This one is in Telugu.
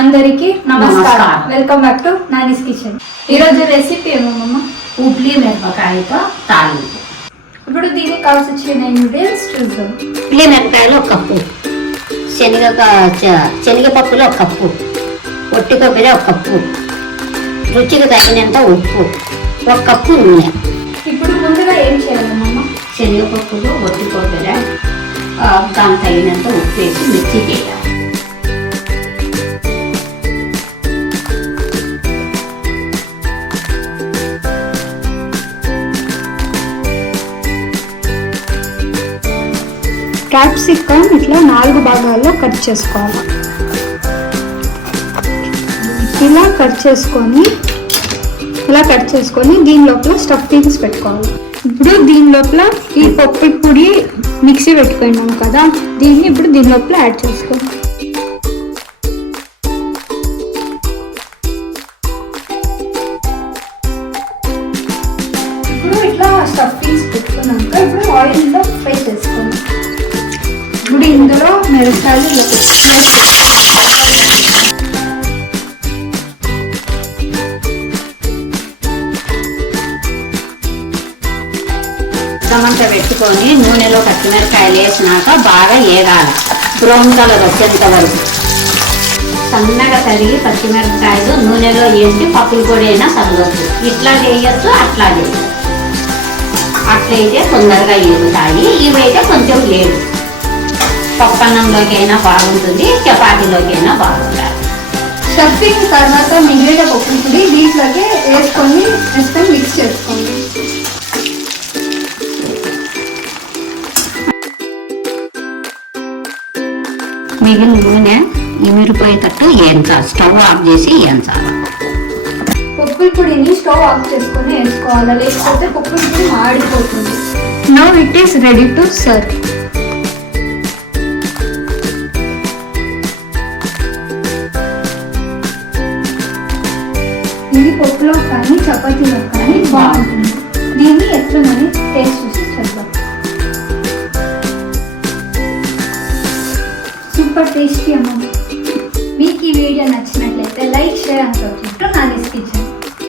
అందరికి నమస్కారం. Welcome back to Nani's kitchen. ఈరోజు రెసిపీ ఏమమ్మా? ఉప్లీ మిరపకాయతో తాలింపు. ఇప్పుడు దీనికి కావాల్సిన ఇంగ్రీడియంట్స్ చూద్దాం. ఉప్లీ మిరపకాయలు 1 కప్పు, శనగపప్పులు 1 కప్పు, ఒట్టి కొబ్బరి 1 కప్పు, రుచికి తగినంత ఉప్పు, 1 కప్పు నూనె. ఇప్పుడు ముందుగా ఏం చేయాలమ్మా? శనగపప్పులు, ఒట్టి కొబ్బరి, దానికి తగినంత ఉప్పు వేసి మిక్సీ చేయాలి. క్యాప్సికమ్ ఇట్లా 4 భాగాల్లో కట్ చేసుకోవాలి. ఇలా కట్ చేసుకొని దీని లోపల స్టఫింగ్స్ పెట్టుకోవాలి. ఇప్పుడు దీని లోపల ఈ పప్పు పొడి మిక్సీ పెట్టుకున్నాం కదా, దీన్ని ఇప్పుడు దీని లోపల యాడ్ చేసుకోవాలి. ఇప్పుడు ఇట్లా స్టఫింగ్స్ పెట్టుకున్నాక ఇప్పుడు ఆయిల్లో ఫ్రై చేసుకోవాలి. ఇప్పుడు ఇందులో మిరపకాయలు టమాటా పెట్టుకొని నూనెలో పచ్చిమిరపకాయలు వేసినాక బాగా ఏగాలి, బ్రౌన్ కలర్ వచ్చేంత వరకు. సన్నగా తరిగి పచ్చిమిరపకాయలు నూనెలో వేసి పప్పుల పొడి అయినా సరగొచ్చు. ఇట్లా చేయొచ్చు, అట్లా చేయొచ్చు. అట్లయితే తొందరగా ఏగుతాయి, ఇవైతే కొంచెం లేదు. పప్పన్నంలోకి అయినా బాగుంటుంది, చపాతీలోకి అయినా బాగుంటుంది. స్టఫింగ్ తర్వాత మిగిలిన పప్పుల పొడి దీంట్లోకి వేసుకొని మిక్స్ చేసుకోండి. మిగిలిన నూనె ఇమిరిపోయేటట్టు వేయించాలి, స్టవ్ ఆఫ్ చేసి వేయించాలి. పప్పుల పొడిని స్టవ్ ఆఫ్ చేసుకొని వేసుకోవాలి, లేకపోతే పప్పుల పొడి మాడిపోతుంది. Now it is ready to serve. ఇది పప్పులో కానీ చపాతీలో కానీ బాగుంటుంది. దీన్ని ఎట్లనని టేస్ట్ చూసి చేద్దాం. సూపర్ టేస్టీ అమ్మ. మీకు ఈ వీడియో నచ్చినట్లయితే like, share and subscribe to Nani's kitchen.